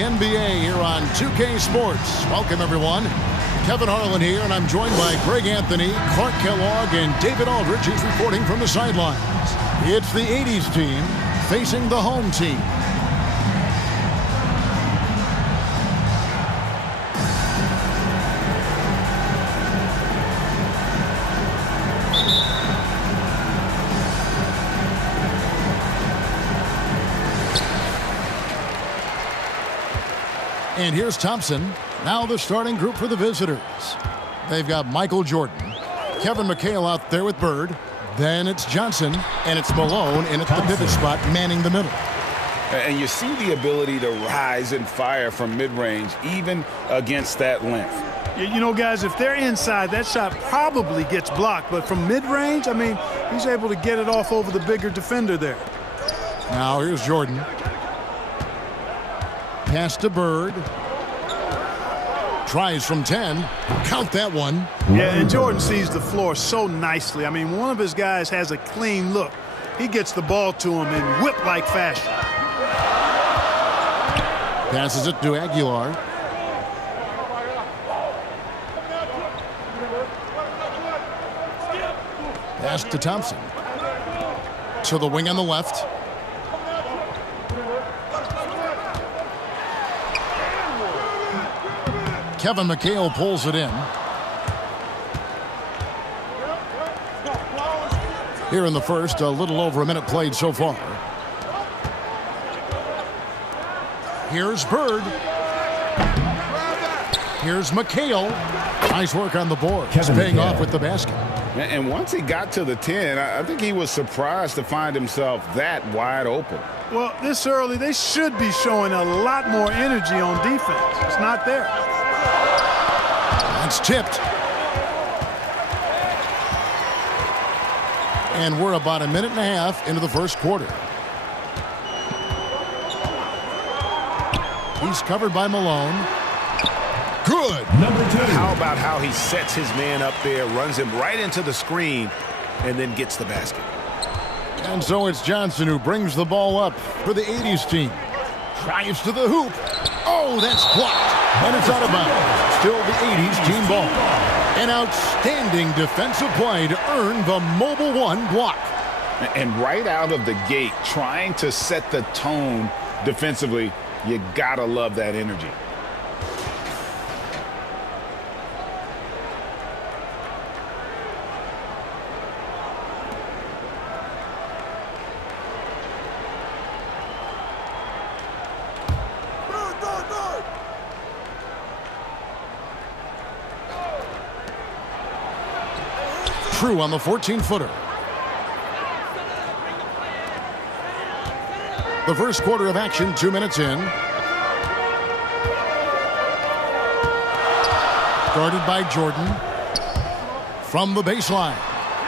NBA here on 2K Sports. Welcome, everyone. Kevin Harlan here, and I'm joined by Greg Anthony, Clark Kellogg, and David Aldridge, who's reporting from the sidelines. It's the 80s team facing the home team. And here's Thompson, now the starting group for the visitors. They've got Michael Jordan, Kevin McHale out there with Bird. Then it's Johnson, and it's Malone, and it's the pivot spot manning the middle. And you see the ability to rise and fire from mid-range, even against that length. You know, guys, if they're inside, that shot probably gets blocked. But from mid-range, I mean, he's able to get it off over the bigger defender there. Now here's Jordan. Pass to Bird. Tries from 10. Count that one. Yeah, and Jordan sees the floor so nicely. I mean, one of his guys has a clean look. He gets the ball to him in whip-like fashion. Passes it to Aguilar. Pass to Thompson. To the wing on the left. Kevin McHale pulls it in. Here in the first, a little over a minute played so far. Here's Bird. Here's McHale. Nice work on the board. He's paying off with the basket. And once he got to the 10, I think he was surprised to find himself that wide open. Well, this early, they should be showing a lot more energy on defense. It's not there. It's tipped. And we're about a minute and a half into the first quarter. He's covered by Malone. Good. Number 2. How about how he sets his man up there, runs him right into the screen, and then gets the basket. And so it's Johnson who brings the ball up for the 80s team. Drives to the hoop. Oh, that's blocked. And it's out of bounds. Still the 80s team ball. An outstanding defensive play to earn the Mobile One block. And right out of the gate, trying to set the tone defensively, you gotta love that energy. True on the 14-footer. The first quarter of action, 2 minutes in. Guarded by Jordan. From the baseline.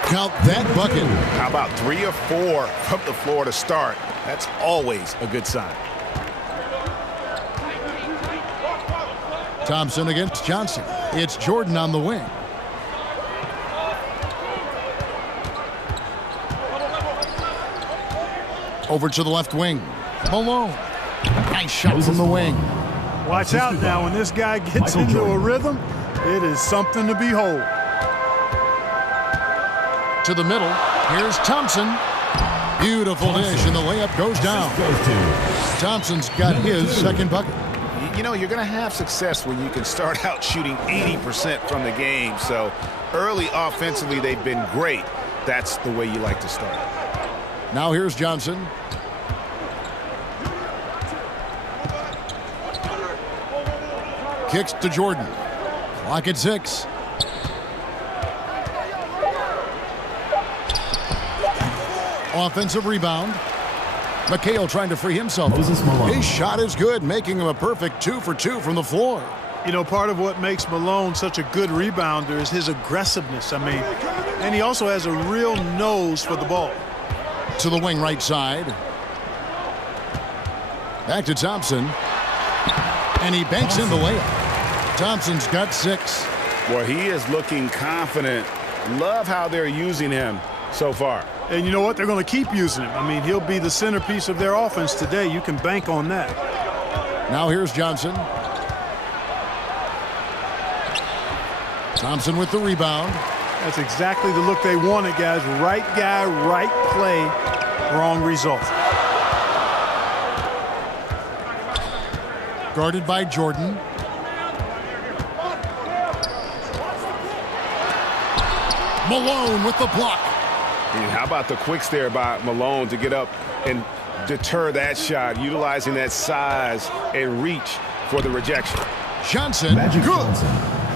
Count that bucket. How about 3 or 4 from the floor to start? That's always a good sign. Thompson against Johnson. It's Jordan on the wing. Over to the left wing. Malone. Nice shot from the wing. Watch out now. When this guy gets into a rhythm, it is something to behold. To the middle. Here's Thompson. Beautiful dish, and the layup goes down. Thompson's got his second bucket. You know, you're going to have success when you can start out shooting 80% from the game. So early offensively, they've been great. That's the way you like to start. Now here's Johnson. Kicks to Jordan. Clock at 6. Offensive rebound. McHale trying to free himself. His shot is good, making him a perfect 2 for 2 from the floor. You know, part of what makes Malone such a good rebounder is his aggressiveness. I mean, and he also has a real nose for the ball. To the wing right side. Back to Thompson. And he banks in the layup. Thompson's got 6. Well, he is looking confident. Love how they're using him so far. And you know what? They're going to keep using him. I mean, he'll be the centerpiece of their offense today. You can bank on that. Now here's Johnson. Thompson with the rebound. That's exactly the look they wanted, guys. Right guy, right play, wrong result. Guarded by Jordan. Malone with the block. How about the quicks there by Malone to get up and deter that shot, utilizing that size and reach for the rejection. Johnson, good. Johnson.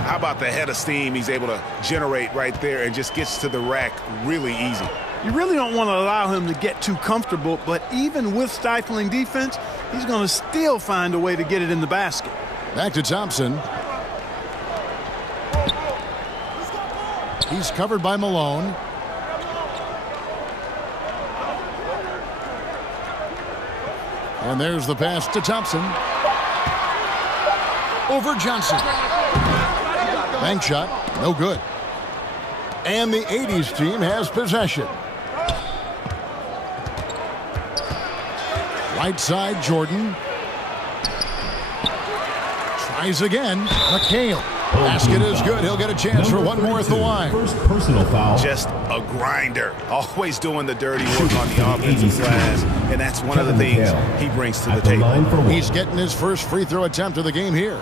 How about the head of steam he's able to generate right there and just gets to the rack really easy. You really don't want to allow him to get too comfortable, but even with stifling defense, he's going to still find a way to get it in the basket. Back to Thompson. He's covered by Malone. And there's the pass to Thompson. Over Johnson. Bank shot, no good. And the 80s team has possession. Right side, Jordan. Tries again. McHale. Basket is good. He'll get a chance for one more at the line. First personal foul. Just a grinder. Always doing the dirty work on the offensive glass. And that's one of the things he brings to the table. He's getting his first free throw attempt of the game here.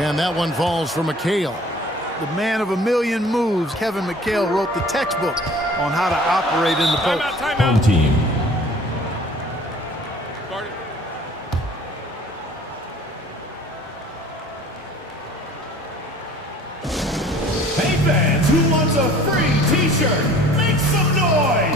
And that one falls for McHale. The man of a million moves, Kevin McHale, wrote the textbook on how to operate in the post. Home team. Hey fans, who wants a free t-shirt? Make some noise!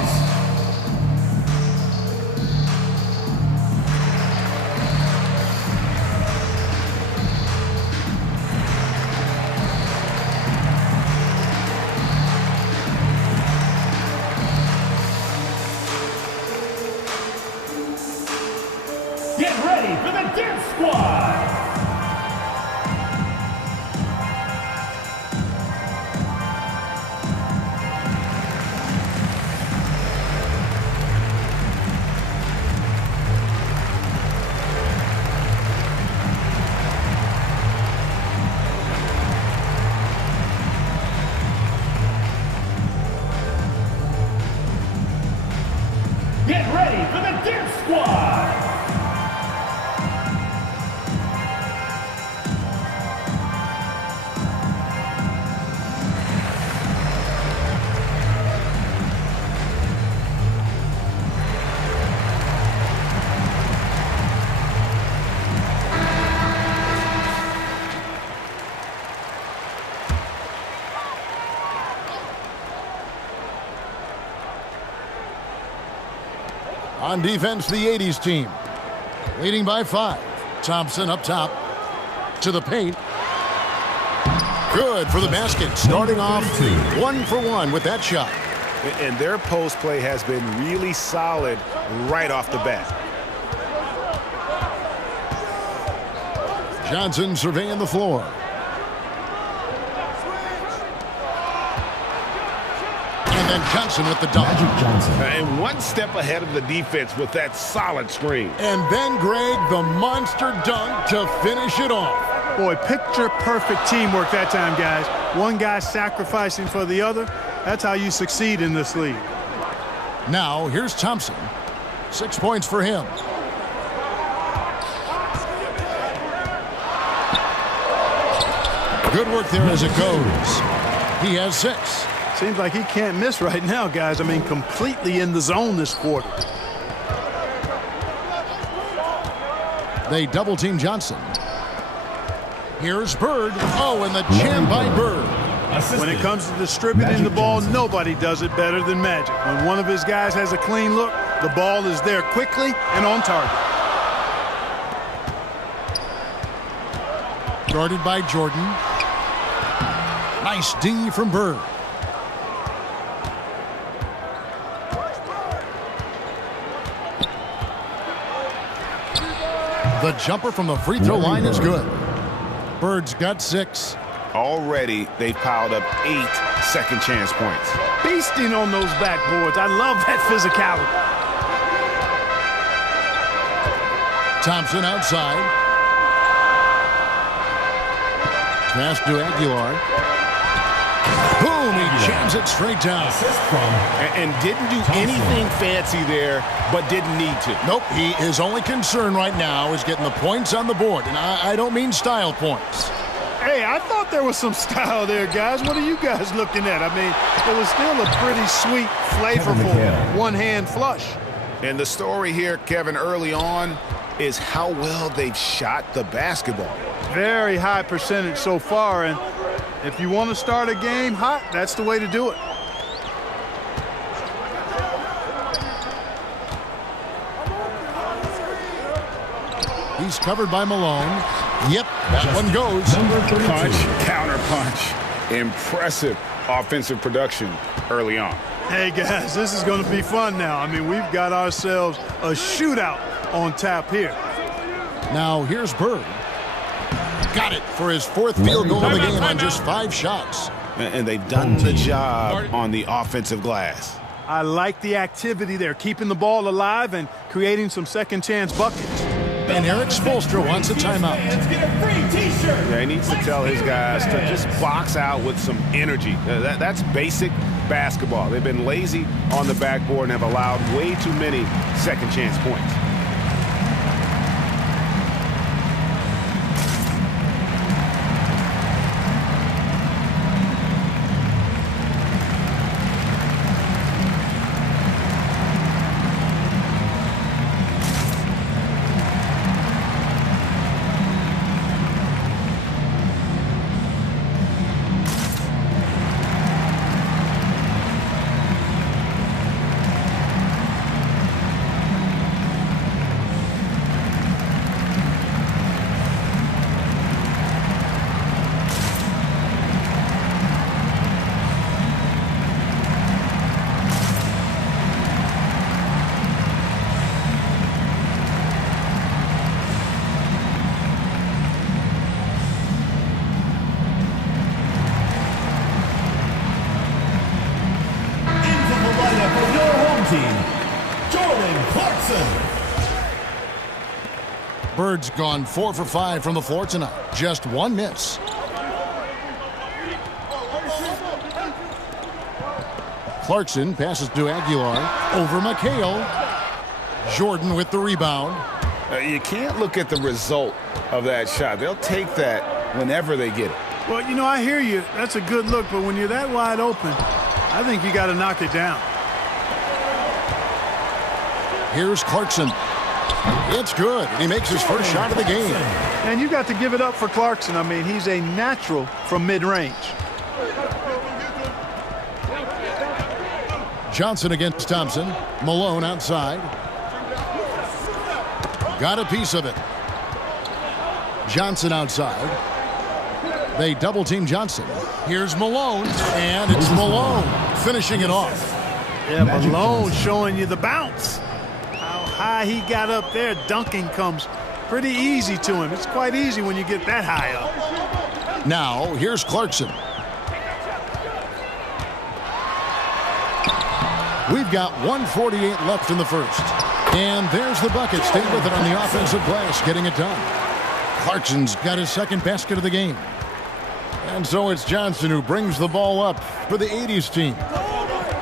Get ready for the Dip Squad! Get ready for the Dip Squad! On defense, the 80s team. Leading by 5. Thompson up top. To the paint. Good for the basket. Starting off 1 for 1 with that shot. And their post play has been really solid right off the bat. Johnson surveying the floor. And then Johnson with the dunk. And one step ahead of the defense with that solid screen. And then Greg, the monster dunk to finish it off. Boy, picture perfect teamwork that time, guys. One guy sacrificing for the other. That's how you succeed in this league. Now, here's Thompson. 6 points for him. Good work there as it goes. He has 6. Seems like he can't miss right now, guys. I mean, completely in the zone this quarter. They double-team Johnson. Here's Bird. Oh, and the jam by Bird. When it comes to distributing the ball, nobody does it better than Magic. When one of his guys has a clean look, the ball is there quickly and on target. Guarded by Jordan. Nice D from Bird. The jumper from the free throw line is good. Bird's got 6. Already, they've piled up 8 second chance points. Beasting on those backboards. I love that physicality. Thompson outside. Pass to Aguilar. Boom, he jams it straight down. And didn't do anything fancy there, but didn't need to. Nope, his only concern right now is getting the points on the board. And I don't mean style points. Hey, I thought there was some style there, guys. What are you guys looking at? I mean, it was still a pretty sweet, flavorful one-hand flush. And the story here, Kevin, early on is how well they've shot the basketball. Very high percentage so far, and if you want to start a game hot, that's the way to do it. He's covered by Malone. Yep, that one goes. Punch, counter punch. Impressive offensive production early on. Hey, guys, this is going to be fun now. I mean, we've got ourselves a shootout on tap here. Now, here's Bird. Got it for his 4th field goal of the game on just 5 shots. And they've done the job on the offensive glass. I like the activity there, keeping the ball alive and creating some second chance buckets. And Eric Spoelstra wants a timeout. Yeah, he needs to tell his guys to just box out with some energy. That's basic basketball. They've been lazy on the backboard and have allowed way too many second chance points. Bird's gone 4 for 5 from the floor tonight. Just 1 miss. Clarkson passes to Aguilar. Over McHale. Jordan with the rebound. You can't look at the result of that shot. They'll take that whenever they get it. Well, you know, I hear you. That's a good look, but when you're that wide open, I think you got to knock it down. Here's Clarkson. It's good. He makes his first shot of the game. And you got to give it up for Clarkson. I mean, he's a natural from mid-range. Johnson against Thompson. Malone outside. Got a piece of it. Johnson outside. They double-team Johnson. Here's Malone, and it's Malone finishing it off. Yeah, Malone showing you the bounce. How high he got up there. Dunking comes pretty easy to him. It's quite easy when you get that high up. Now, here's Clarkson. We've got 1:48 left in the first. And there's the bucket. Stay with it on the offensive glass, getting it done. Clarkson's got his second basket of the game. And so it's Johnson who brings the ball up for the 80's team.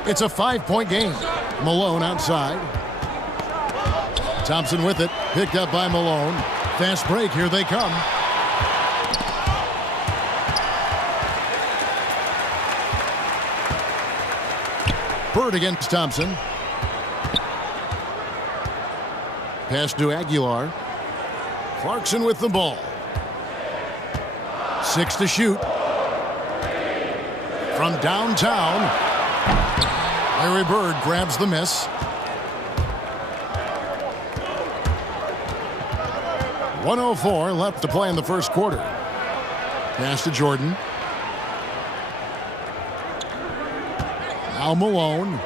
It's a 5-point game. Malone outside. Thompson with it. Picked up by Malone. Fast break. Here they come. Bird against Thompson. Pass to Aguilar. Clarkson with the ball. 6 to shoot. From downtown. Larry Bird grabs the miss. 1:04 left to play in the first quarter. Pass to Jordan. Now Malone.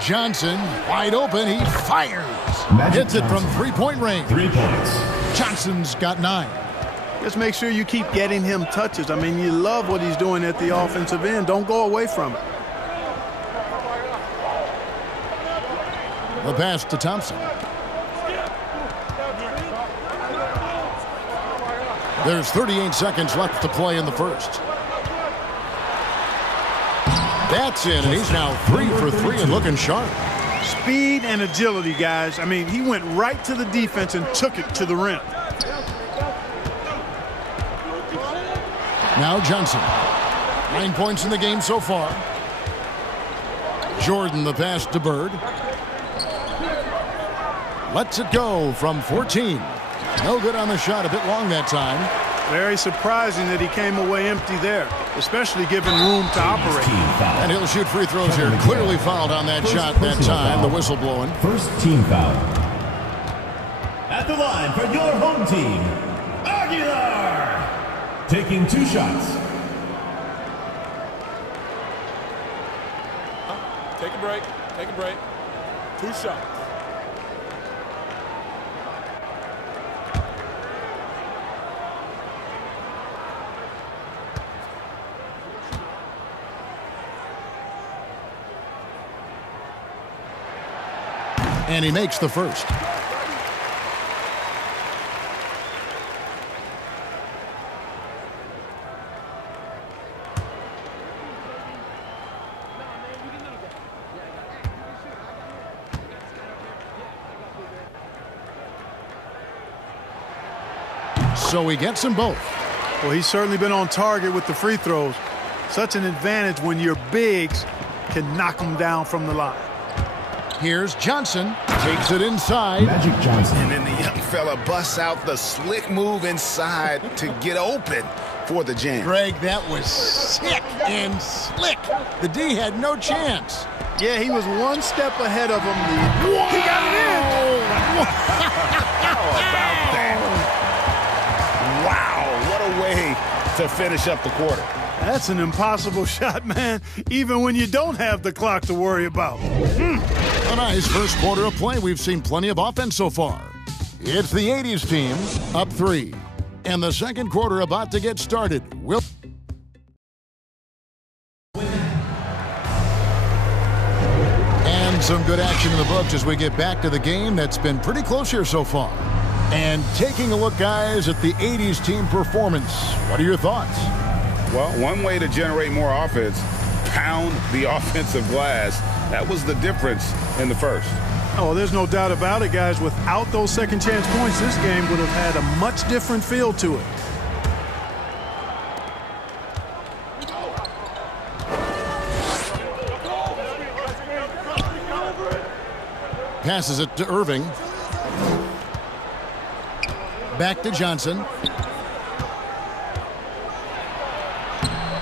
Johnson, wide open. He fires. Hits it from three-point range. 3 points. Johnson's got 9. Just make sure you keep getting him touches. I mean, you love what he's doing at the offensive end. Don't go away from it. The pass to Thompson. There's 38 seconds left to play in the first. That's in, and he's now 3 for 3 and looking sharp. Speed and agility, guys. I mean, he went right to the defense and took it to the rim. Now Johnson. 9 points in the game so far. Jordan, the pass to Bird. Lets it go from 14. No good on the shot, a bit long that time. Very surprising that he came away empty there, especially given room to operate. And he'll shoot free throws here. Clearly fouled on that shot that time. The whistle blowing. First team foul. At the line for your home team, Aguilar. Taking 2 shots. Take a break. Take a break. 2 shots. And he makes the first. So he gets them both. Well, he's certainly been on target with the free throws. Such an advantage when your bigs can knock them down from the line. Here's Johnson. Takes it inside. Magic Johnson. And then the young fella busts out the slick move inside to get open for the jam. Greg, that was sick and slick. The D had no chance. Yeah, he was one step ahead of him. He got it in. How about that? Wow, what a way to finish up the quarter. That's an impossible shot, man, even when you don't have the clock to worry about. A nice first quarter of play. We've seen plenty of offense so far. It's the 80s team up 3. And the second quarter about to get started. And some good action in the books as we get back to the game that's been pretty close here so far. And taking a look, guys, at the 80s team performance. What are your thoughts? Well, one way to generate more offense, pound the offensive glass. That was the difference in the first. Oh, there's no doubt about it, guys. Without those second chance points, this game would have had a much different feel to it. Passes it to Irving. Back to Johnson.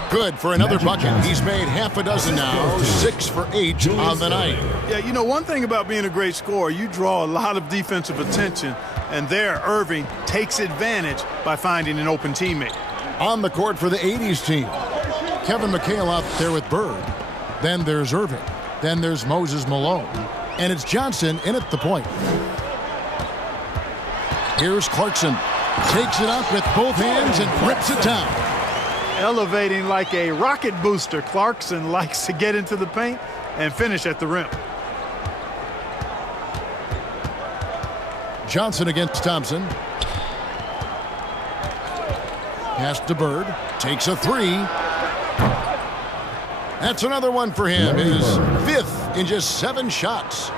Good for another bucket. He's made half a dozen now. 6 for 8 on the night. Yeah, you know, one thing about being a great scorer, you draw a lot of defensive attention. And there, Irving takes advantage by finding an open teammate. On the court for the 80s team. Kevin McHale out there with Bird. Then there's Irving. Then there's Moses Malone. And it's Johnson in at the point. Here's Clarkson. Takes it up with both hands and rips it down. Elevating like a rocket booster, Clarkson likes to get into the paint and finish at the rim. Johnson against Thompson. Pass to Bird. Takes a 3. That's another one for him. His 5th in just 7 shots.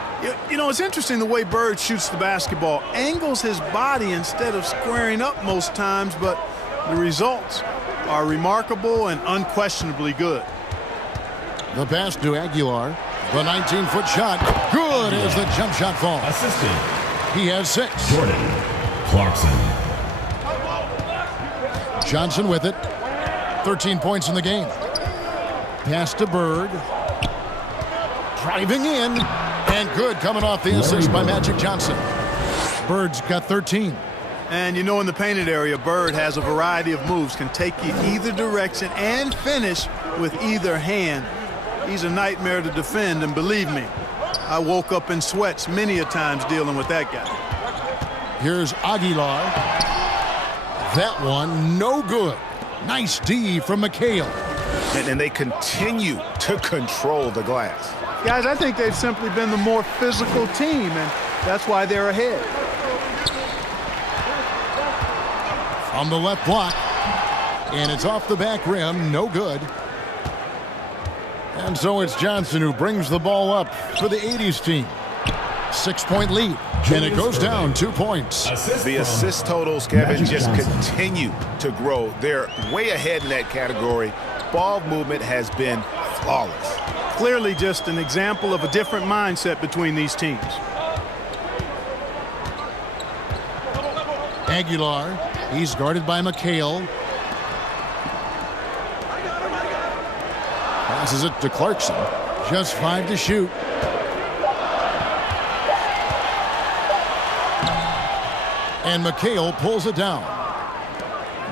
You know, it's interesting the way Bird shoots the basketball. Angles his body instead of squaring up most times, but the results are remarkable and unquestionably good. The pass to Aguilar. The 19-foot shot. Good as the jump shot falls. Assistant. He has 6. Jordan Clarkson. Johnson with it. 13 points in the game. Pass to Bird. Driving in. And good coming off the assist by Magic Johnson. Bird's got 13. And you know, in the painted area, Bird has a variety of moves, can take you either direction and finish with either hand. He's a nightmare to defend, and believe me, I woke up in sweats many a times dealing with that guy. Here's Aguilar. That one, no good. Nice D from Miguel. And they continue to control the glass. Guys, I think they've simply been the more physical team, and that's why they're ahead. On the left block, and it's off the back rim, no good. And so it's Johnson who brings the ball up for the 80s team. 6-point lead, and it goes down 2 points. The assist totals, Kevin, just continue to grow. They're way ahead in that category. Ball movement has been flawless. Clearly just an example of a different mindset between these teams. Aguilar, he's guarded by Miguel. Passes it to Clarkson. Just 5 to shoot. And Miguel pulls it down.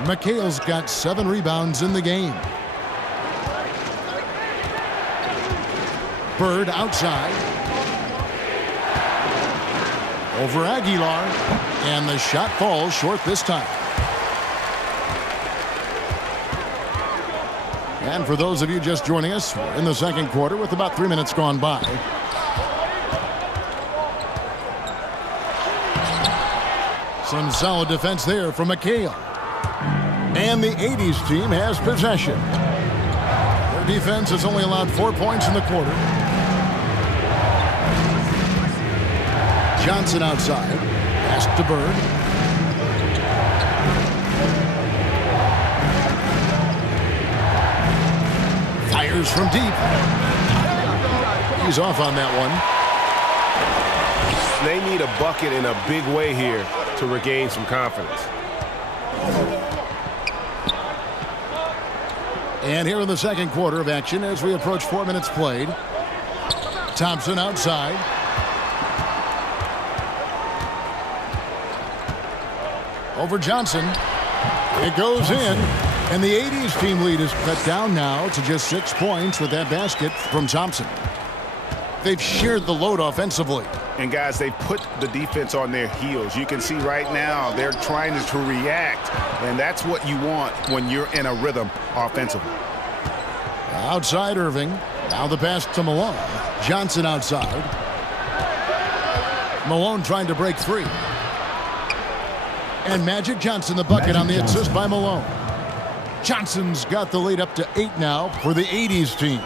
Miguel's got 7 rebounds in the game. Bird outside. Over Aguilar. And the shot falls short this time. And for those of you just joining us, we're in the second quarter with about 3 minutes gone by. Some solid defense there from Miguel. And the 80s team has possession. Their defense has only allowed 4 points in the quarter. Johnson outside. Pass to Bird. Fires from deep. He's off on that one. They need a bucket in a big way here to regain some confidence. And here in the second quarter of action as we approach 4 minutes played. Thompson outside. Over Johnson. It goes in. And the 80s team lead is cut down now to just 6 points with that basket from Thompson. They've shared the load offensively. And guys, they put the defense on their heels. You can see right now they're trying to react, and that's what you want when you're in a rhythm offensively. Outside Irving. Now the pass to Malone. Johnson outside. Malone trying to break free. And Magic Johnson the bucket on the assist by Malone. Johnson's got the lead up to 8 now for the 80s team.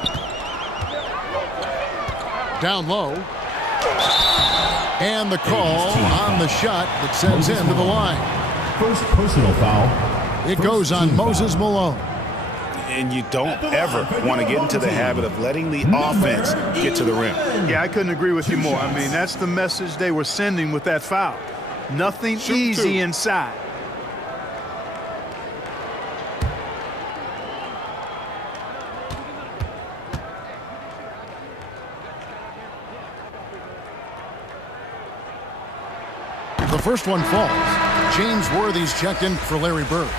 Down low. And the call on the shot that sends him to the line. First personal foul. It goes on Moses Malone. And you don't ever want to get into the habit of letting the offense get to the rim. Yeah, I couldn't agree with you more. I mean, that's the message they were sending with that foul. Nothing easy inside. The first one falls. James Worthy's checked in for Larry Bird.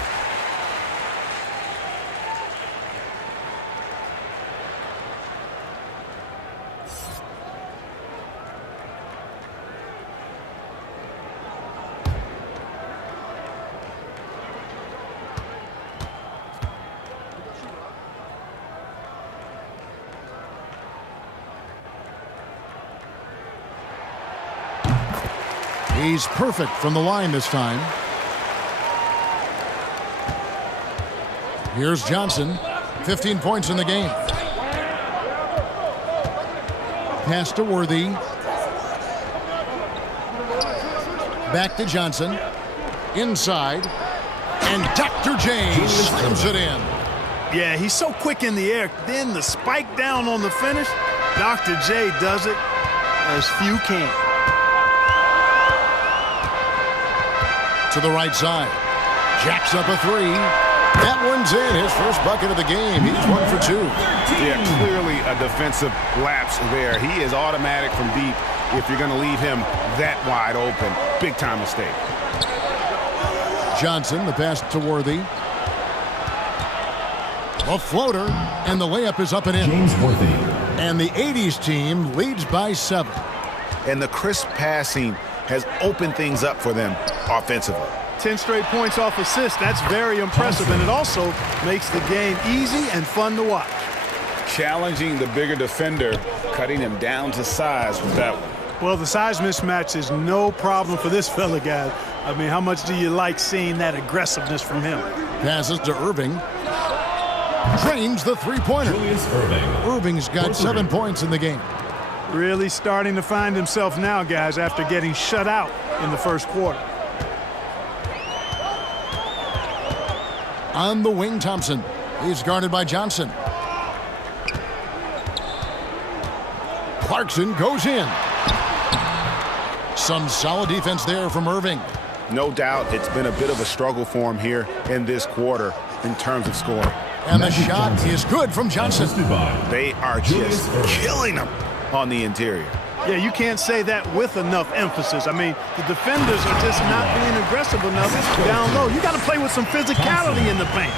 He's perfect from the line this time. Here's Johnson. 15 points in the game. Pass to Worthy. Back to Johnson. Inside. And Dr. J slams it in. Yeah, he's so quick in the air. Then the spike down on the finish. Dr. J does it as few can. To the right side. Jacks up a 3. That one's in. His first bucket of the game. He's 1 for 2. Yeah, clearly a defensive lapse there. He is automatic from deep if you're going to leave him that wide open. Big time mistake. Johnson, the pass to Worthy. A floater, and the layup is up and in. James Worthy. And the 80s team leads by 7. And the crisp passing has opened things up for them offensively. 10 straight points off assist. That's very impressive, and it also makes the game easy and fun to watch. Challenging the bigger defender, cutting him down to size with that one. Well, the size mismatch is no problem for this fella, guys. I mean, how much do you like seeing that aggressiveness from him? Passes to Irving. Drains the three-pointer. Julius Irving. Irving's got 7 points in the game. Really starting to find himself now, guys, after getting shut out in the first quarter. On the wing, Thompson. He's guarded by Johnson. Clarkson goes in. Some solid defense there from Irving. No doubt it's been a bit of a struggle for him here in this quarter in terms of scoring. And the shot is good from Johnson. They are just killing him on the interior. Yeah, you can't say that with enough emphasis. I mean, the defenders are just not being aggressive enough down low. You got to play with some physicality in the paint.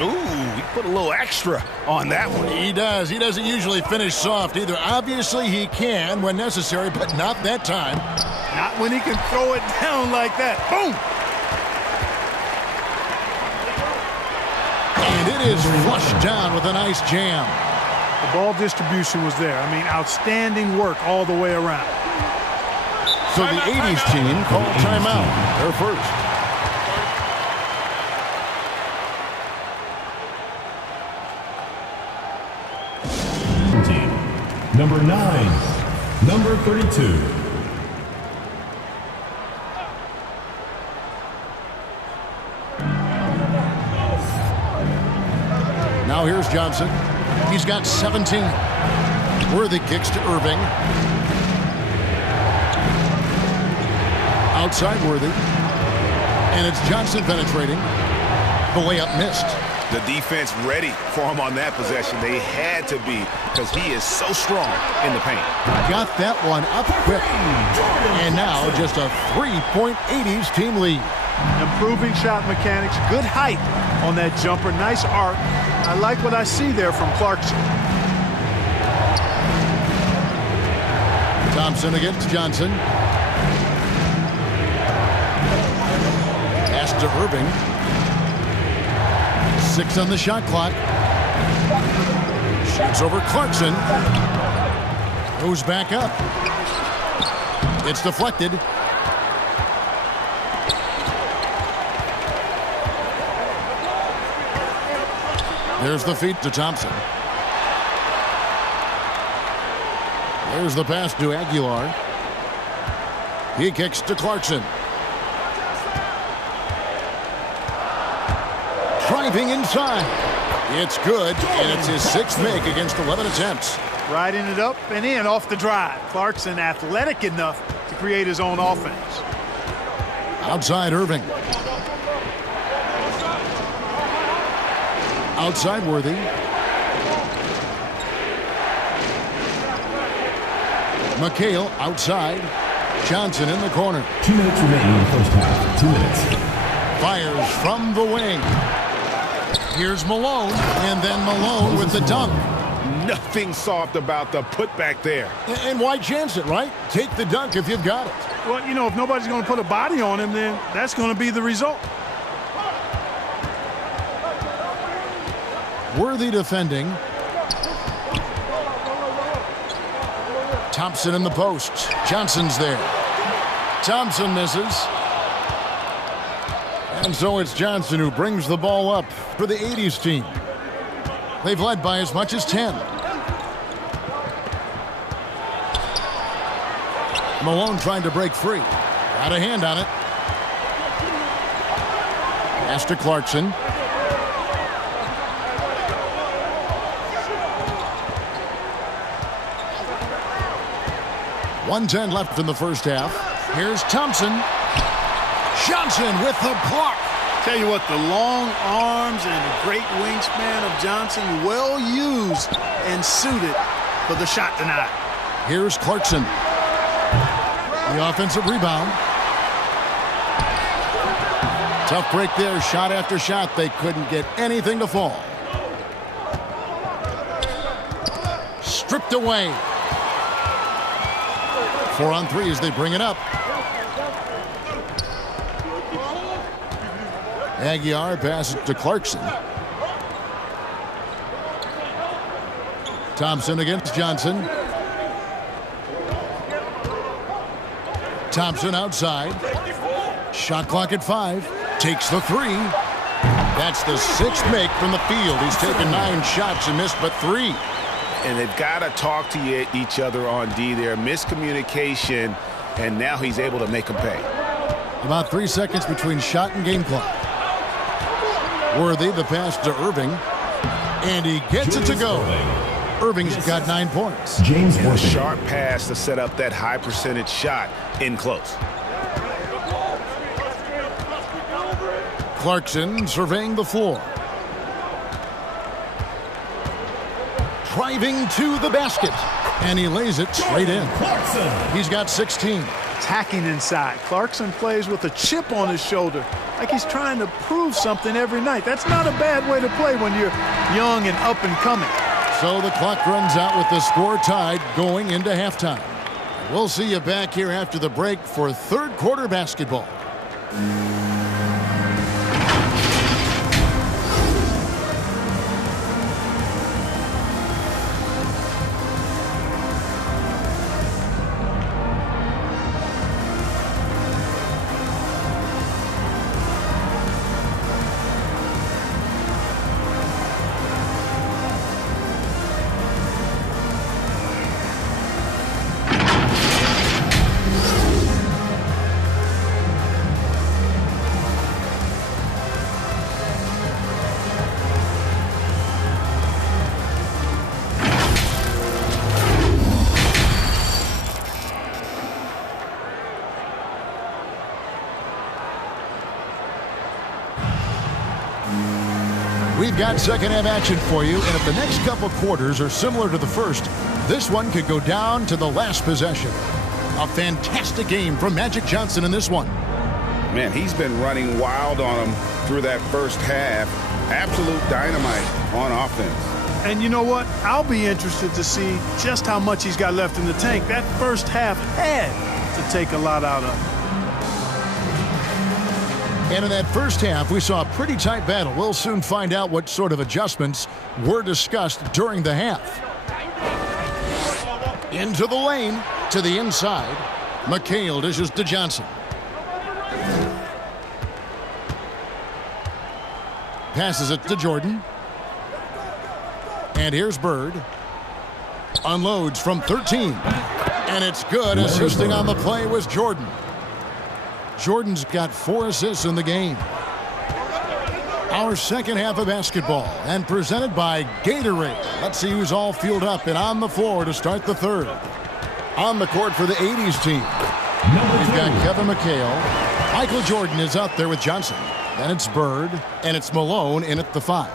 Ooh, he put a little extra on that one. He does. He doesn't usually finish soft either. Obviously, he can when necessary, but not that time. Not when he can throw it down like that. Boom! And it is flushed down with a nice jam. The ball distribution was there. I mean, outstanding work all the way around. So the 80s team called timeout. Their first. Team. Number 9. Number 32. Now here's Johnson. He's got 17. Worthy kicks to Irving. Outside Worthy. And it's Johnson penetrating. The layup missed. The defense ready for him on that possession. They had to be because he is so strong in the paint. Got that one up quick. And now just a 3-point 80s team lead. Improving shot mechanics, good height on that jumper, nice arc. I like what I see there from Clarkson. Thompson against Johnson. Pass to Irving. 6 on the shot clock. Shoots over Clarkson. Goes back up. It's deflected. There's the feed to Thompson. There's the pass to Aguilar. He kicks to Clarkson. Driving inside. It's good, and it's his 6th make against 11 attempts. Riding it up and in off the drive. Clarkson athletic enough to create his own offense. Outside Irving. Outside Worthy. Miguel outside. Johnson in the corner. 2 minutes remaining in the first half. 2 minutes. Fires from the wing. Here's Malone, and then Malone with the dunk. Nothing soft about the putback there. And why chance it, right? Take the dunk if you've got it. Well, you know, if nobody's going to put a body on him, then that's going to be the result. Worthy defending. Thompson in the post. Johnson's there. Thompson misses. And so it's Johnson who brings the ball up for the 80s team. They've led by as much as 10. Malone trying to break free. Got a hand on it. Pass to Clarkson. 1:10 left in the first half. Here's Thompson. Johnson with the block. Tell you what, the long arms and great wingspan of Johnson, well used and suited for the shot tonight. Here's Clarkson. The offensive rebound. Tough break there. Shot after shot. They couldn't get anything to fall. Stripped away. 4 on 3 as they bring it up. Aguiar passes to Clarkson. Thompson against Johnson. Thompson outside. Shot clock at 5. Takes the 3. That's the 6th make from the field. He's taken 9 shots and missed but 3. And they've got to talk to each other on D there. Miscommunication, and now he's able to make them pay. About 3 seconds between shot and game clock. Worthy, the pass to Irving. And he gets it to go. Irving's got 9 points. James a sharp pass to set up that high percentage shot in close. Clarkson surveying the floor. Driving to the basket. And he lays it straight in. He's got 16. Attacking inside. Clarkson plays with a chip on his shoulder, like he's trying to prove something every night. That's not a bad way to play when you're young and up and coming. So the clock runs out with the score tied going into halftime. We'll see you back here after the break for third quarter basketball. We've got second half action for you, and if the next couple quarters are similar to the first, this one could go down to the last possession. A fantastic game from Magic Johnson in this one. Man, he's been running wild on him through that first half. Absolute dynamite on offense. And you know what? I'll be interested to see just how much he's got left in the tank. That first half had to take a lot out of him. And in that first half, we saw a pretty tight battle. We'll soon find out what sort of adjustments were discussed during the half. Into the lane, to the inside. Miguel dishes to Johnson. Passes it to Jordan. And here's Bird. Unloads from 13. And it's good. Assisting on the play was Jordan. Jordan's got 4 assists in the game. Our second half of basketball, and presented by Gatorade. Let's see who's all fueled up and on the floor to start the third. On the court for the 80s team, we've got Kevin McHale. Michael Jordan is out there with Johnson. Then it's Bird, and it's Malone in at the 5.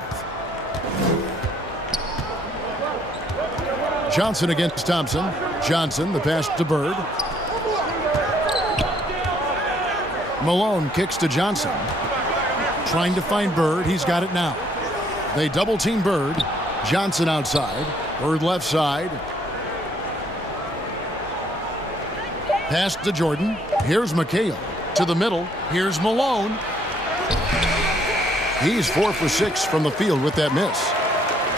Johnson against Thompson. Johnson, the pass to Bird. Malone kicks to Johnson. Trying to find Bird. He's got it now. They double team Bird. Johnson outside. Bird left side. Pass to Jordan. Here's McHale. To the middle. Here's Malone. He's 4 for 6 from the field with that miss.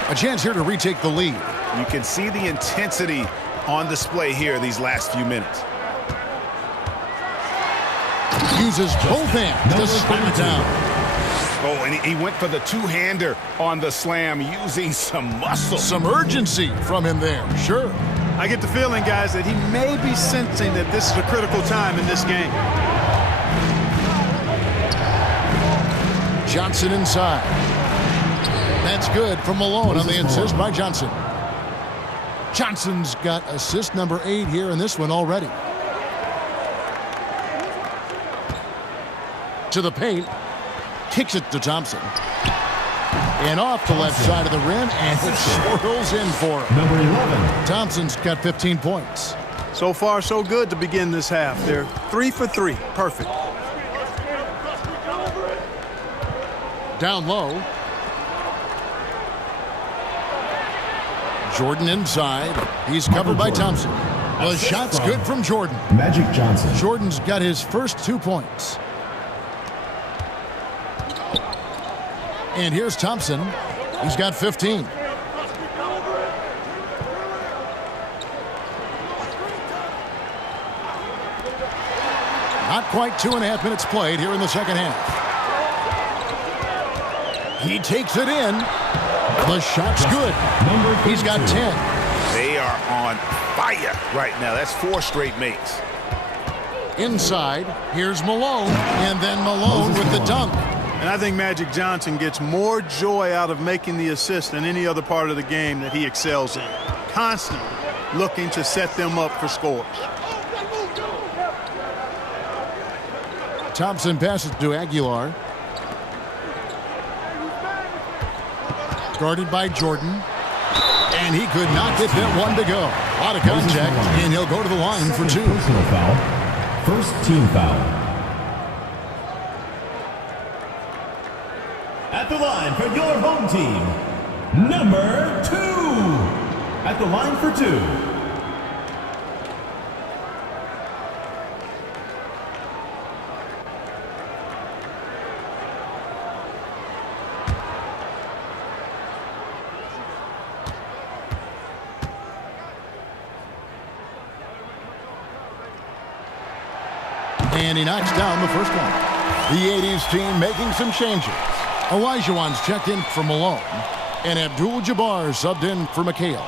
A chance here to retake the lead. You can see the intensity on display here these last few minutes. Uses both hands to slam it down. Oh, and he went for the two-hander on the slam, using some muscle. Some urgency from him there, sure. I get the feeling, guys, that he may be sensing that this is a critical time in this game. Johnson inside. That's good from Malone on the assist by Johnson. Johnson's got assist number 8 here in this one already. To the paint, kicks it to Thompson. And off the left side of the rim, and it swirls in for him. Number 11. Thompson's got 15 points. So far, so good to begin this half. They're 3 for 3. Perfect. Down low. Jordan inside. He's covered by Thompson. The shot's good from Jordan. Magic Johnson. Jordan's got his first 2 points. And here's Thompson. He's got 15. Not quite 2.5 minutes played here in the second half. He takes it in. The shot's good. He's got 10. They are on fire right now. That's 4 straight makes. Inside, here's Malone, and then Malone with the dunk. And I think Magic Johnson gets more joy out of making the assist than any other part of the game that he excels in. Constantly looking to set them up for scores. Thompson passes to Aguilar. Guarded by Jordan. And he could not get that one to go. A lot of contact, and he'll go to the line for 2. Personal foul. First team foul. At the line for your home team, number 2. At the line for 2. And he knocks down the first one. The 80s team making some changes. Olajuwon's checked in for Malone. And Abdul-Jabbar subbed in for Miguel.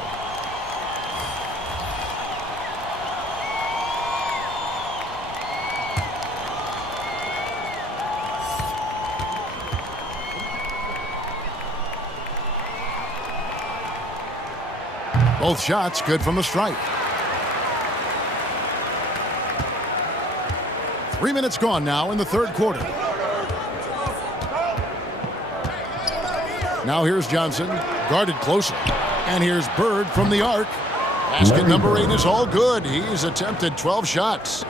Both shots good from the stripe. 3 minutes gone now in the third quarter. Now here's Johnson, guarded closely. And here's Bird from the arc. Basket number 8 is all good. He's attempted 12 shots.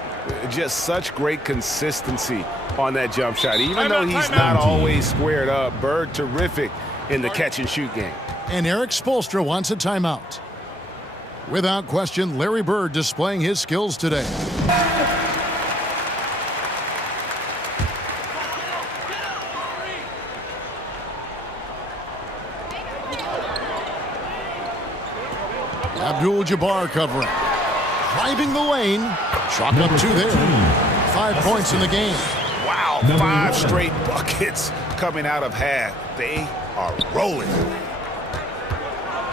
Just such great consistency on that jump shot. Even though he's not always squared up, Bird terrific in the catch-and-shoot game. And Eric Spoelstra wants a timeout. Without question, Larry Bird displaying his skills today. Abdul-Jabbar covering. Driving the lane. Chalk up 2 there. 5 points in the game. Wow, 5 straight buckets coming out of half. They are rolling.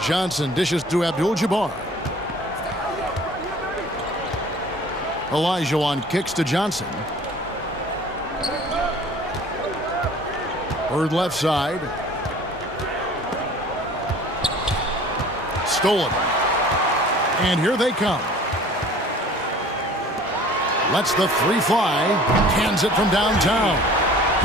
Johnson dishes to Abdul-Jabbar. Olajuwon kicks to Johnson. Bird left side. Stolen. And here they come. Lets the 3 fly. Cans it from downtown.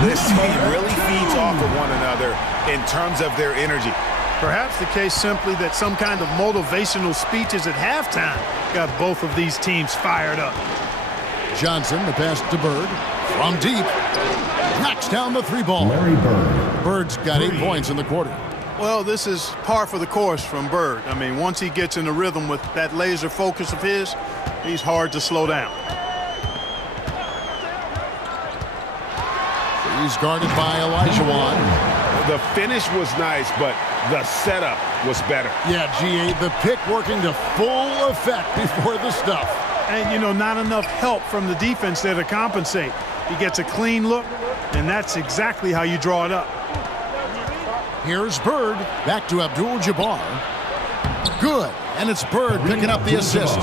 This team really feeds off of one another in terms of their energy. Perhaps the case simply that some kind of motivational speeches at halftime got both of these teams fired up. Johnson, the pass to Bird. From deep. Knocks down the 3 ball. Larry Bird. Bird's got 8 points in the quarter. Well, this is par for the course from Bird. I mean, once he gets in the rhythm with that laser focus of his, he's hard to slow down. He's guarded by Olajuwon. The finish was nice, but the setup was better. Yeah, GA, the pick working to full effect before the stuff. And, you know, not enough help from the defense there to compensate. He gets a clean look, and that's exactly how you draw it up. Here's Bird. Back to Abdul-Jabbar. Good. And it's Bird picking up the assist.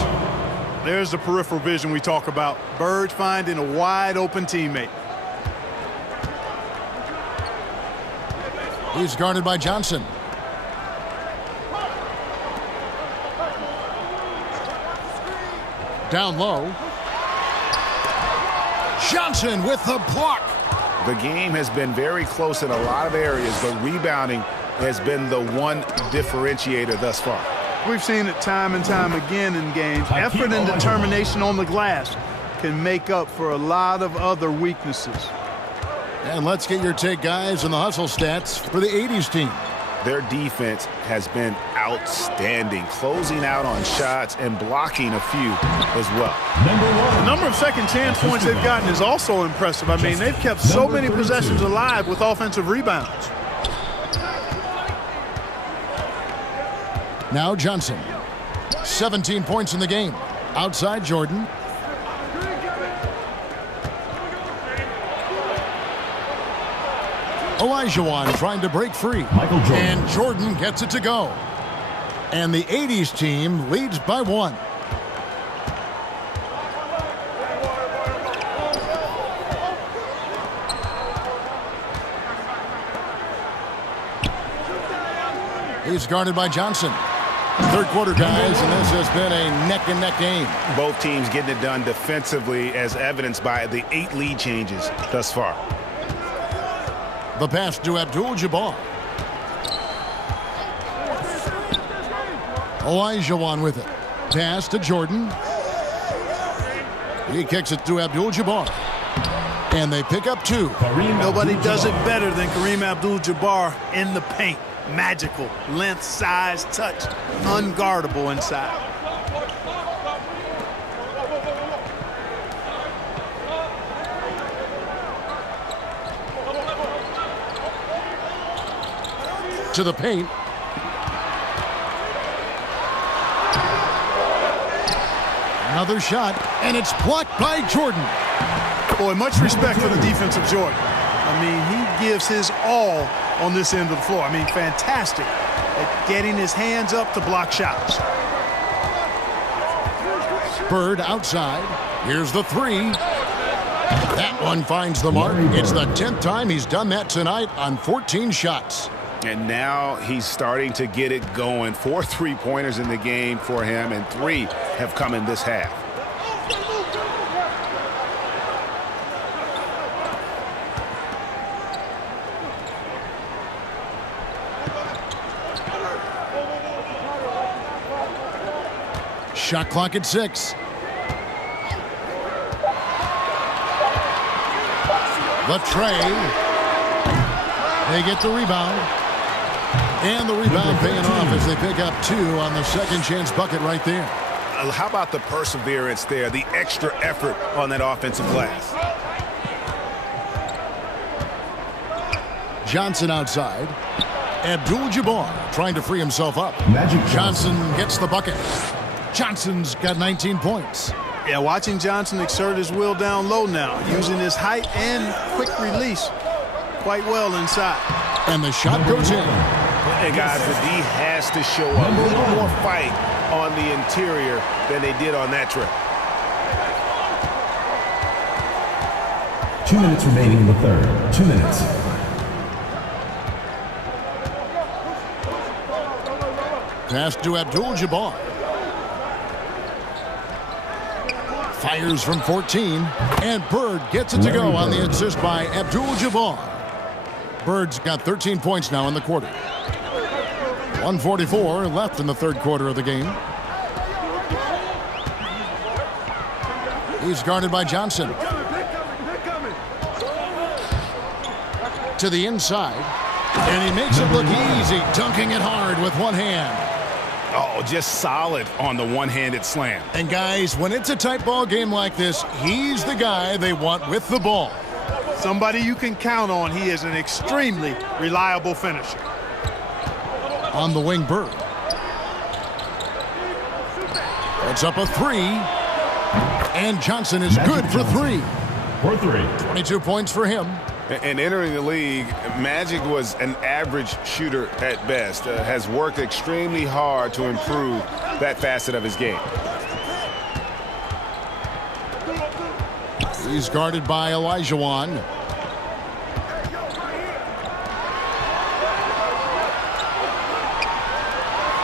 There's the peripheral vision we talk about. Bird finding a wide open teammate. He's guarded by Johnson. Down low. Johnson with the block. The game has been very close in a lot of areas, but rebounding has been the one differentiator thus far. We've seen it time and time again in games. Effort and determination on the glass can make up for a lot of other weaknesses. And let's get your take, guys, on the hustle stats for the 80s team. Their defense has been outstanding, closing out on shots and blocking a few as well. The number of second chance points they've gotten is also impressive. I mean, they've kept so many possessions alive with offensive rebounds. Now Johnson. 17 points in the game. Outside Jordan. Olajuwon trying to break free. And Jordan gets it to go. And the 80s team leads by 1. He's guarded by Johnson. Third quarter, guys, and this has been a neck-and-neck game. Both teams getting it done defensively, as evidenced by the 8 lead changes thus far. The pass to Abdul-Jabbar. Olajuwon with it. Pass to Jordan. He kicks it to Abdul-Jabbar. And they pick up 2. Nobody does it better than Kareem Abdul-Jabbar in the paint. Magical. Length, size, touch. Unguardable inside. To the paint. Another shot, and it's blocked by Jordan. Boy, much respect for the defense of Jordan. I mean, he gives his all on this end of the floor. I mean, fantastic at getting his hands up to block shots. Bird outside. Here's the 3. That one finds the mark. It's the 10th time he's done that tonight on 14 shots. And now he's starting to get it going. 4 3-pointers in the game for him, and 3 have come in this half. Shot clock at 6. The tray. They get the rebound. And the rebound paying off as they pick up 2 on the second chance bucket right there. How about the perseverance there, the extra effort on that offensive glass? Johnson outside. Abdul-Jabbar trying to free himself up. Johnson gets the bucket. Johnson's got 19 points. Yeah, watching Johnson exert his will down low now, using his height and quick release quite well inside. And the shot goes in. And guys, the D has to show a little more fight on the interior than they did on that trip. 2 minutes remaining in the third. 2 minutes. Pass to Abdul-Jabbar. Fires from 14. And Bird gets it to go on the assist by Abdul-Jabbar. Bird's got 13 points now in the quarter. 1:44 left in the third quarter of the game. He's guarded by Johnson. To the inside. And he makes it look easy, dunking it hard with one hand. Oh, just solid on the one-handed slam. And guys, when it's a tight ball game like this, he's the guy they want with the ball. Somebody you can count on. He is an extremely reliable finisher. On the wing, Bird. It's up a 3. And Johnson is good for 3. For 3. 22 points for him. And entering the league, Magic was an average shooter at best. Has worked extremely hard to improve that facet of his game. He's guarded by Olajuwon.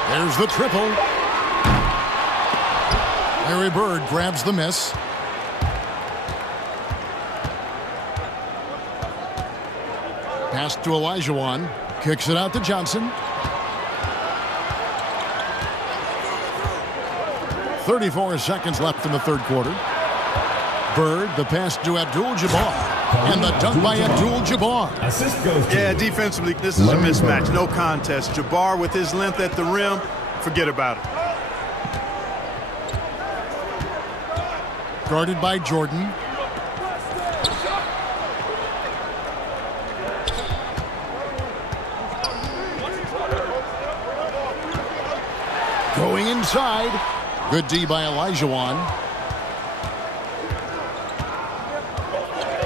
There's the triple. Larry Bird grabs the miss. Pass to Olajuwon. Kicks it out to Johnson. 34 seconds left in the third quarter. Bird, the pass to Abdul-Jabbar. And the dunk by Abdul-Jabbar. Assist goes to Yeah, defensively, this is a mismatch. No contest. Jabbar with his length at the rim, forget about it. Guarded by Jordan. Going inside. Good D by Elijah.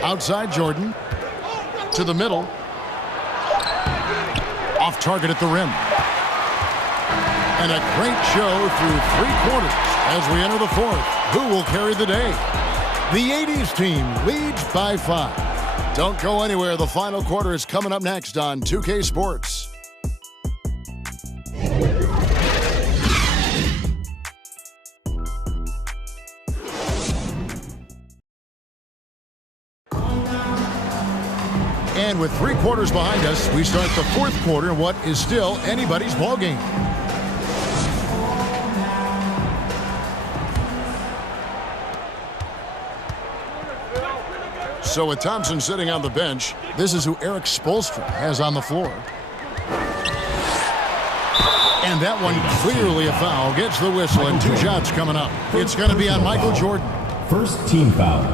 Outside Jordan. To the middle. Off target at the rim. And a great show through 3 quarters as we enter the 4th. Who will carry the day? The 80s team leads by 5. Don't go anywhere. The final quarter is coming up next on 2K Sports. And with 3 quarters behind us, we start the 4th quarter in what is still anybody's ballgame. So with Thompson sitting on the bench, this is who Eric Spoelstra has on the floor. And that one clearly a foul. Gets the whistle and 2 shots coming up. It's going to be on Michael Jordan. First team foul.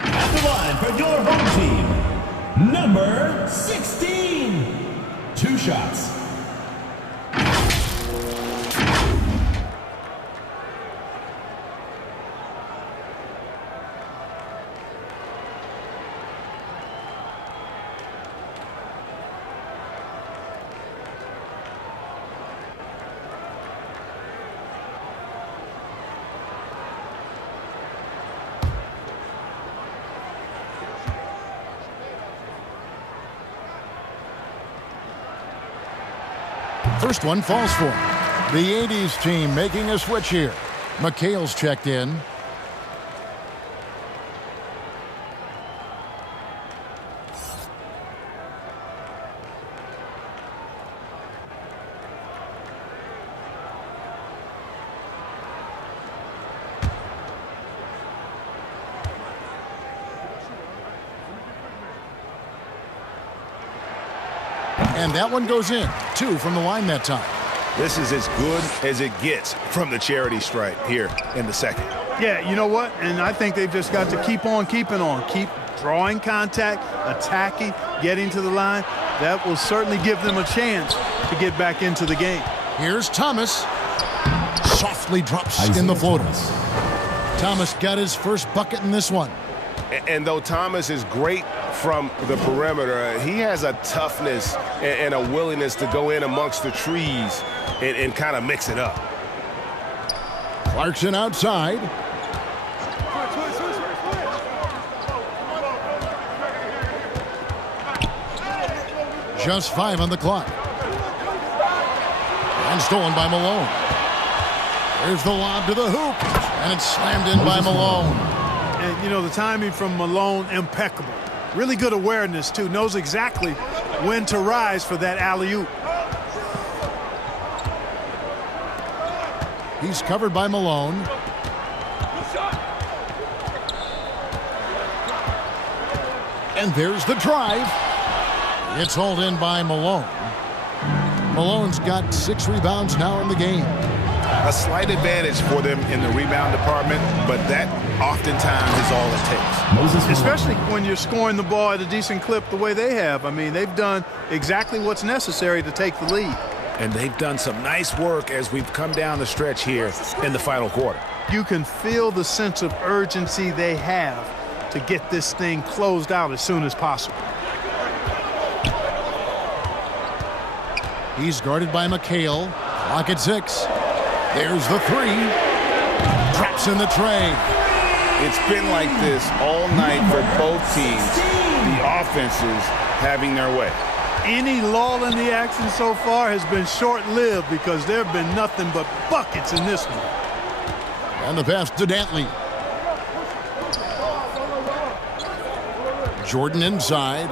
At the line for your home team, number 16. 2 shots. First one falls for him. The 80s team making a switch here. McHale's checked in. And that one goes in. 2 from the line that time. This is as good as it gets from the charity stripe here in the 2nd. Yeah, you know what? And I think they've just got to keep on keeping on. Keep drawing contact, attacking, getting to the line. That will certainly give them a chance to get back into the game. Here's Thomas. Softly drops in the floater. Thomas got his first bucket in this one. And though Thomas is great from the perimeter, he has a toughness and a willingness to go in amongst the trees and kind of mix it up. Clarkson outside. Just 5 on the clock. And stolen by Malone. There's the lob to the hoop. And it's slammed in by Malone. And, you know, the timing from Malone, impeccable. Really good awareness, too. Knows exactly when to rise for that alley-oop. He's covered by Malone. And there's the drive. It's hauled in by Malone. Malone's got 6 rebounds now in the game. A slight advantage for them in the rebound department, but that oftentimes is all it takes. Especially when you're scoring the ball at a decent clip the way they have. I mean, they've done exactly what's necessary to take the lead. And they've done some nice work as we've come down the stretch here in the final quarter. You can feel the sense of urgency they have to get this thing closed out as soon as possible. He's guarded by McHale. Clock at 6. There's the 3. Drops in the tray. It's been like this all night for both teams. The offenses having their way. Any lull in the action so far has been short-lived because there have been nothing but buckets in this one. And the pass to Dantley. Jordan inside.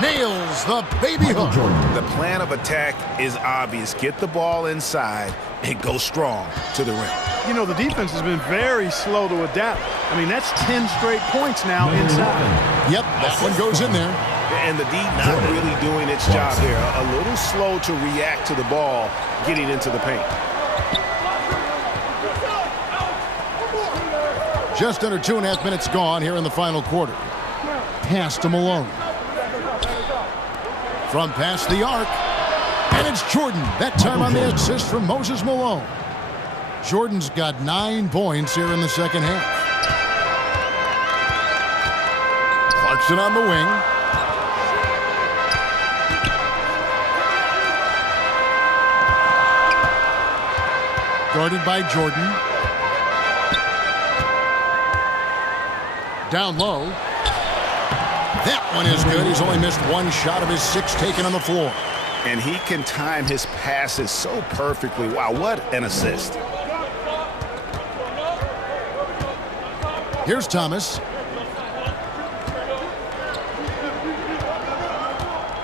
nails the baby hook. The plan of attack is obvious. Get the ball inside and go strong to the rim. You know, the defense has been very slow to adapt. I mean, that's 10 straight points now inside. Yep, that one goes in there. And the D not really doing its job here. A little slow to react to the ball getting into the paint. Just under 2.5 minutes gone here in the final quarter. Pass to Malone. From past the arc. And it's Jordan. That time on the assist from Moses Malone. Jordan's got 9 points here in the second half. Clarkson on the wing. Guarded by Jordan. Down low. That one is good. He's only missed 1 shot of his 6 taken on the floor. And he can time his passes so perfectly. Wow, what an assist. Here's Thomas.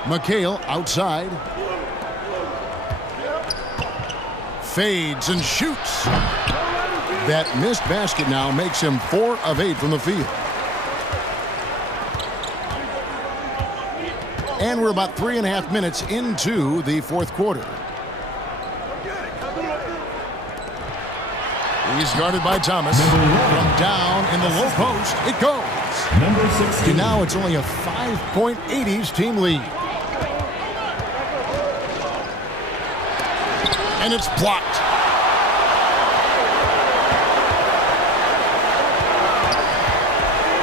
Miguel outside. Fades and shoots. That missed basket now makes him 4 of 8 from the field. And we're about 3.5 minutes into the fourth quarter. He's guarded by Thomas. From down in the low post, it goes. Number 16. And now it's only a 5-point 80s team lead. And it's blocked.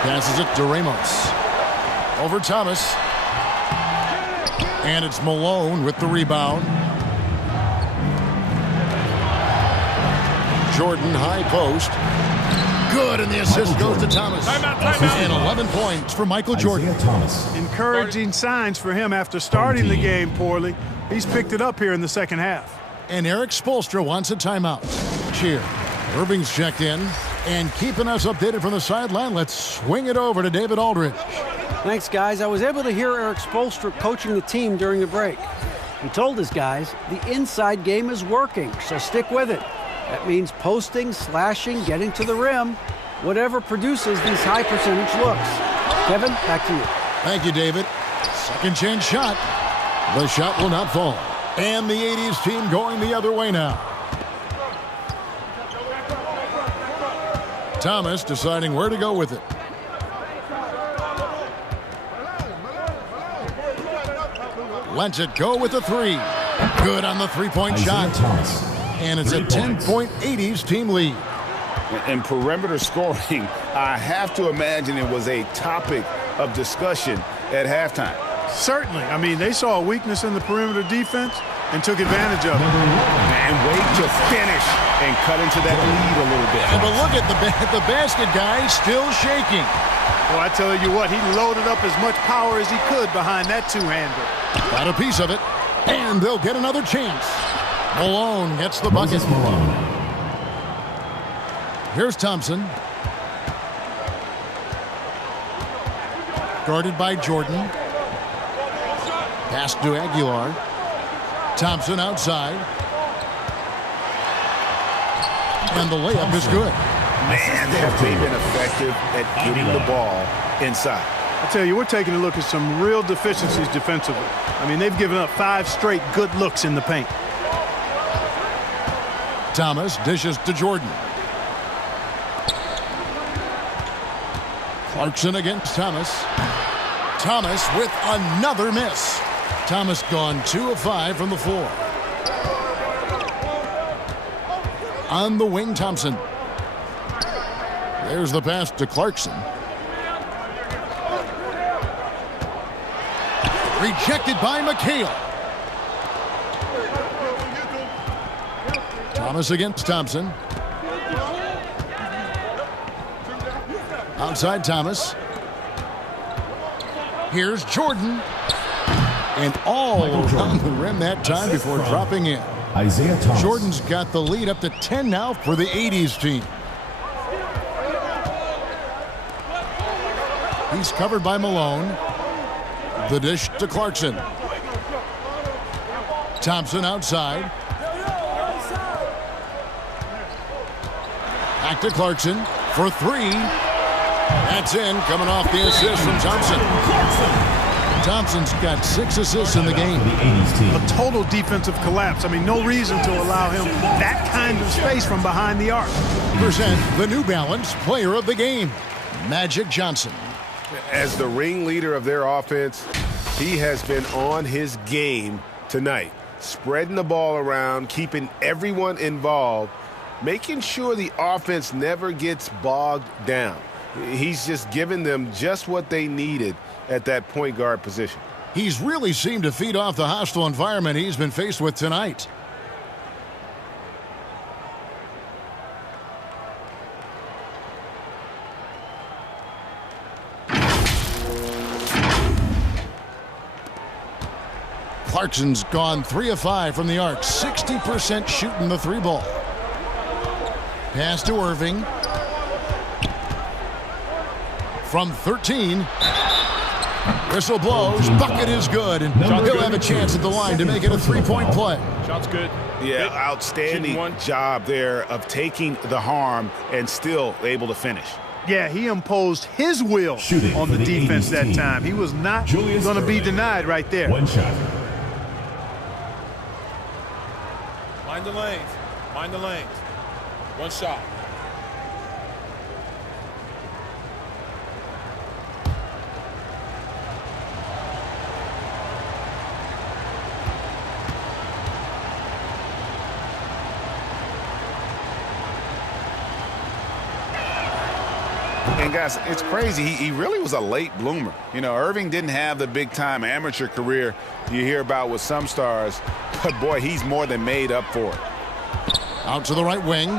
Passes it to Ramos. Over Thomas. And it's Malone with the rebound. Jordan, high post. Good, and the assist goes to Thomas. And 11 points for Michael Jordan. Encouraging signs for him after starting the game poorly. He's picked it up here in the second half. And Eric Spoelstra wants a timeout. Cheer. Irving's checked in. And keeping us updated from the sideline, let's swing it over to David Aldridge. Thanks, guys. I was able to hear Eric Spoelstra coaching the team during the break. He told his guys the inside game is working, so stick with it. That means posting, slashing, getting to the rim, whatever produces these high percentage looks. Kevin, back to you. Thank you, David. Second chance shot. The shot will not fall. And the 80s team going the other way now. Thomas deciding where to go with it. Lets it go with the 3. Good on the 3-point shot. And it's a 10-point 80s team lead. And perimeter scoring, I have to imagine it was a topic of discussion at halftime. Certainly. I mean, they saw a weakness in the perimeter defense and took advantage of it. And wait to finish and cut into that lead a little bit. But look at the basket guy still shaking. Well, I tell you what, he loaded up as much power as he could behind that two-hander. Got a piece of it, and they'll get another chance. Malone gets the bucket. Here's Thompson. Guarded by Jordan. Pass to Aguilar. Thompson outside. And the layup is good. Man, have they been effective at getting the ball inside. I tell you, we're taking a look at some real deficiencies defensively. I mean, they've given up 5 straight good looks in the paint. Thomas dishes to Jordan. Clarkson against Thomas. Thomas with another miss. Thomas gone 2 of 5 from the floor. On the wing, Thompson. There's the pass to Clarkson. Rejected by Miguel. Thomas against Thompson. Outside Thomas. Here's Jordan. And all around the rim that time before dropping in. Jordan's got the lead up to 10 now for the 80s team. He's covered by Malone. The dish to Clarkson. Thompson outside. Back to Clarkson for three. That's in, coming off the assist from Thompson. Thompson's got 6 assists in the game. A total defensive collapse. I mean, no reason to allow him that kind of space from behind the arc. Present the New Balance Player of the Game, Magic Johnson. As the ringleader of their offense, he has been on his game tonight, spreading the ball around, keeping everyone involved, making sure the offense never gets bogged down. He's just giving them just what they needed at that point guard position. He's really seemed to feed off the hostile environment he's been faced with tonight. Clarkson's gone 3 of 5 from the arc, 60% shooting the 3-ball. Pass to Irving. From 13. Whistle blows. Bucket is good. And he'll have a chance at the line to make it a 3-point play. Shot's good. Yeah, Good. outstanding job there of taking the harm and still able to finish. Yeah, he imposed his will on the defense that time. He was not going to be denied right there. One shot. Mind the lanes. Mind the lanes. One shot. And guys, it's crazy. He really was a late bloomer. You know, Irving didn't have the big-time amateur career you hear about with some stars, but boy, he's more than made up for it. Out to the right wing.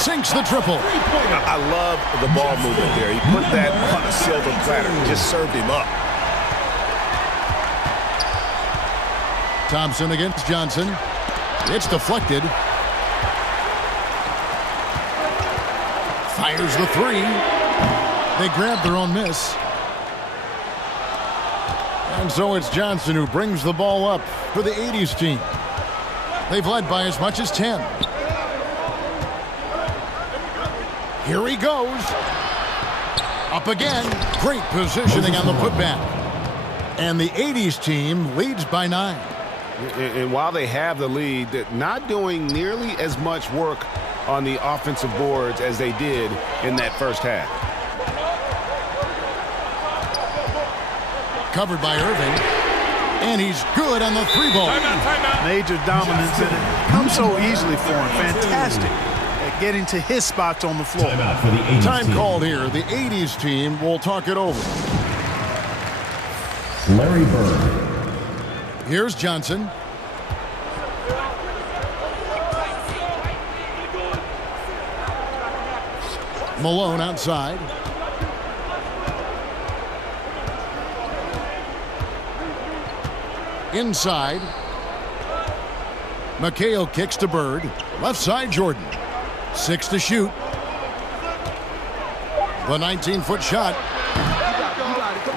Sinks the triple. I love the ball movement there. He put that on a silver platter. Just served him up. Thompson against Johnson. It's deflected. Fires the 3. They grab their own miss. And so it's Johnson who brings the ball up for the 80's team. They've led by as much as 10. Here he goes. Up again. Great positioning on the putback. And the 80's team leads by 9. And while they have the lead, they're not doing nearly as much work on the offensive boards as they did in that first half. Covered by Irving. And he's good on the 3-ball. Timeout. Major dominance in it. Comes so easily for him. Fantastic at getting to his spots on the floor. Timeout for the 80's Time team. called here. The 80's team will talk it over. Larry Bird. Here's Johnson. Malone outside. Inside. Miguel kicks to Bird. Left side, Jordan. 6 to shoot. The 19-foot shot.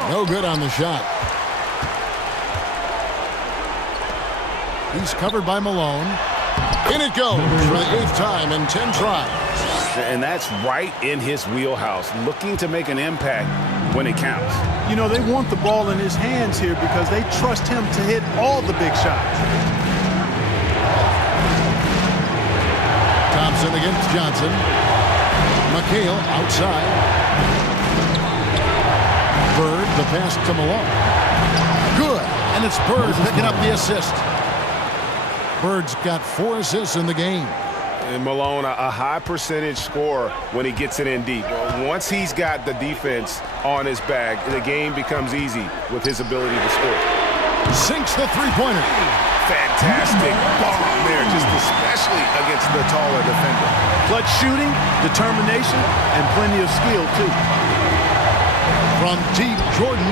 No good on the shot. He's covered by Malone. In it goes for the 8th time in 10 tries. And that's right in his wheelhouse, looking to make an impact when it counts. You know, they want the ball in his hands here because they trust him to hit all the big shots. Thompson against Johnson. Miguel outside. Bird, the pass to Malone. Good. And it's Bird picking up the assist. Bird's got 4 assists in the game. And Malone, a high percentage scorer when he gets it in deep. Once he's got the defense on his back, the game becomes easy with his ability to score. Sinks the 3-pointer. Fantastic bomb there, just especially against the taller defender. Clutch shooting, determination, and plenty of skill, too. From deep, Jordan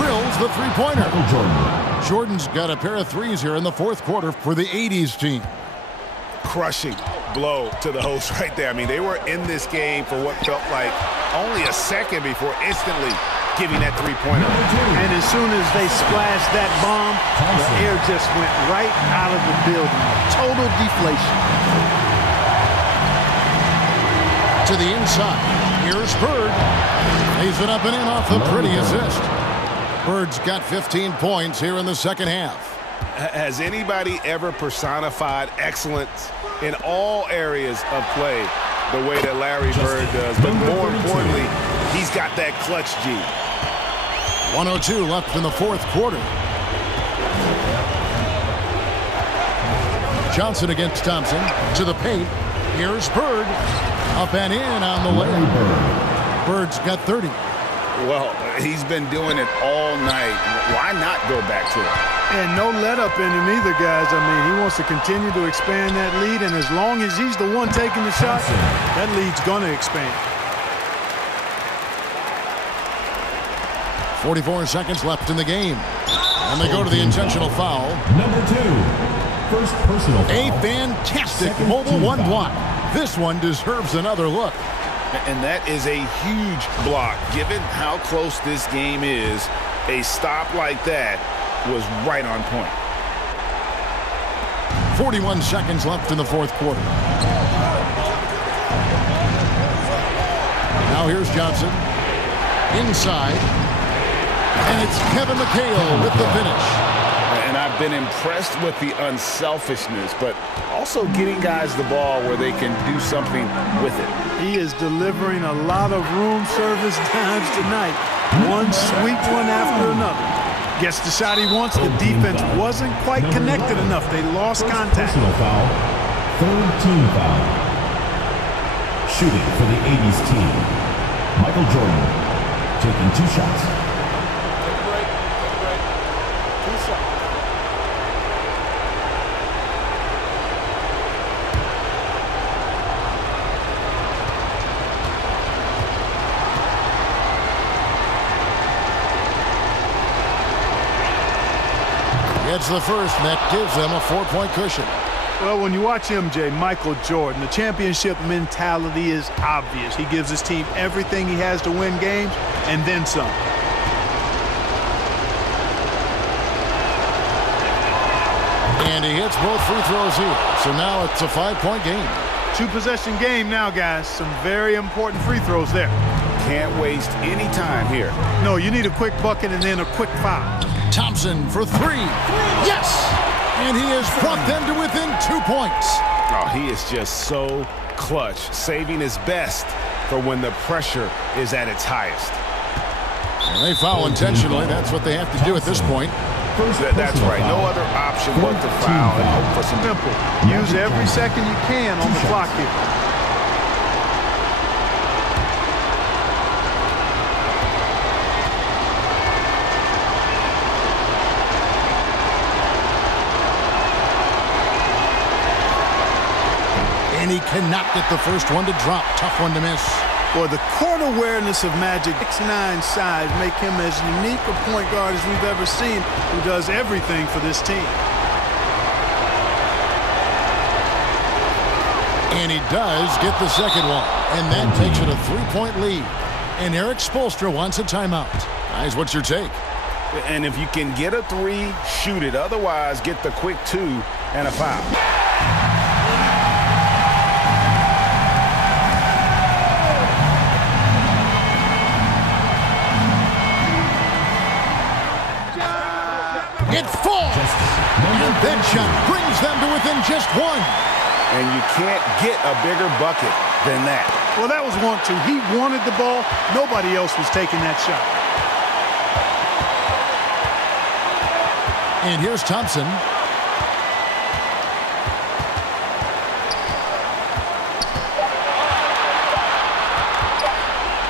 drills the 3-pointer. Jordan's got a pair of threes here in the 4th quarter for the 80's team. Crushing blow to the host right there. I mean, they were in this game for what felt like only a second before instantly giving that three-pointer. And as soon as they splashed that bomb, the air just went right out of the building. Total deflation. To the inside. Here's Bird. Lays it up and in off the pretty assist. Bird's got 15 points here in the second half. Has anybody ever personified excellence in all areas of play the way that Larry Bird does? But more importantly, he's got that clutch G. 1:02 left in the fourth quarter. Johnson against Thompson. To the paint. Here's Bird. Up and in on the way. Bird's got 30. Well, he's been doing it all night. Why not go back to it? And no let up in him either, guys. I mean, he wants to continue to expand that lead, and as long as he's the one taking the shot, that lead's going to expand. 44 seconds left in the game. And they go to the intentional foul. Number 2. First personal foul. A fantastic mobile one block. This one deserves another look. And that is a huge block. Given how close this game is, a stop like that was right on point. 41 seconds left in the fourth quarter. Now here's Johnson. Inside. And it's Kevin McHale with the finish. And I've been impressed with the unselfishness, but also getting guys the ball where they can do something with it. He is delivering a lot of room service times tonight. One sweet one after another. Gets the shot he wants. The defense wasn't quite connected enough. They lost contact. Personal foul. Third team foul. Shooting for the 80's team. Michael Jordan taking 2 shots. Gets the first, and that gives them a 4-point cushion. Well, when you watch MJ, Michael Jordan, the championship mentality is obvious. He gives his team everything he has to win games, and then some. And he hits both free throws here. So now it's a 5-point game. 2-possession game now, guys. Some very important free throws there. Can't waste any time here. No, you need a quick bucket and then a quick foul. Thompson for 3. Yes! And he has brought them to within 2 points. Oh, he is just so clutch, saving his best for when the pressure is at its highest. And they foul intentionally. That's what they have to do at this point. That's right. No other option but to foul and hope for some simple. Use every second you can on the clock here. And he cannot get the first one to drop. Tough one to miss. Boy, the court awareness of Magic 6'9" size make him as unique a point guard as we've ever seen, who does everything for this team. And he does get the second one. And that takes it a 3-point lead. And Eric Spoelstra wants a timeout. Guys, what's your take? And if you can get a 3, shoot it. Otherwise, get the quick 2 and a foul. It falls, and that shot brings them to within just 1. And you can't get a bigger bucket than that. Well, that was 1-2. He wanted the ball. Nobody else was taking that shot. And here's Thompson.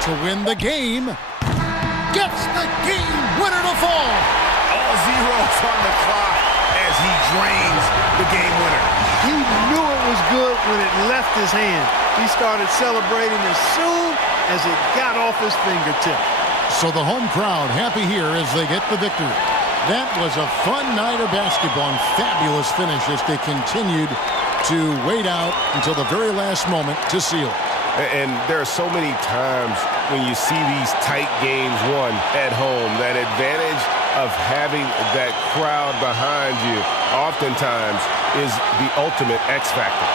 To win the game. Gets the game winner to fall. All zeros on the clock as he drains the game winner. He knew it was good when it left his hand. He started celebrating as soon as it got off his fingertip. So the home crowd happy here as they get the victory. That was a fun night of basketball and fabulous finish as they continued to wait out until the very last moment to seal it. And there are so many times when you see these tight games won at home. That advantage of having that crowd behind you oftentimes is the ultimate X factor.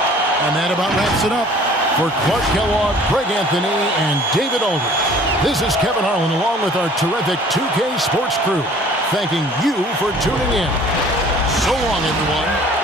And that about wraps it up. For Clark Kellogg, Greg Anthony, and David Aldridge, this is Kevin Harlan along with our terrific 2K Sports crew, thanking you for tuning in. So long, everyone.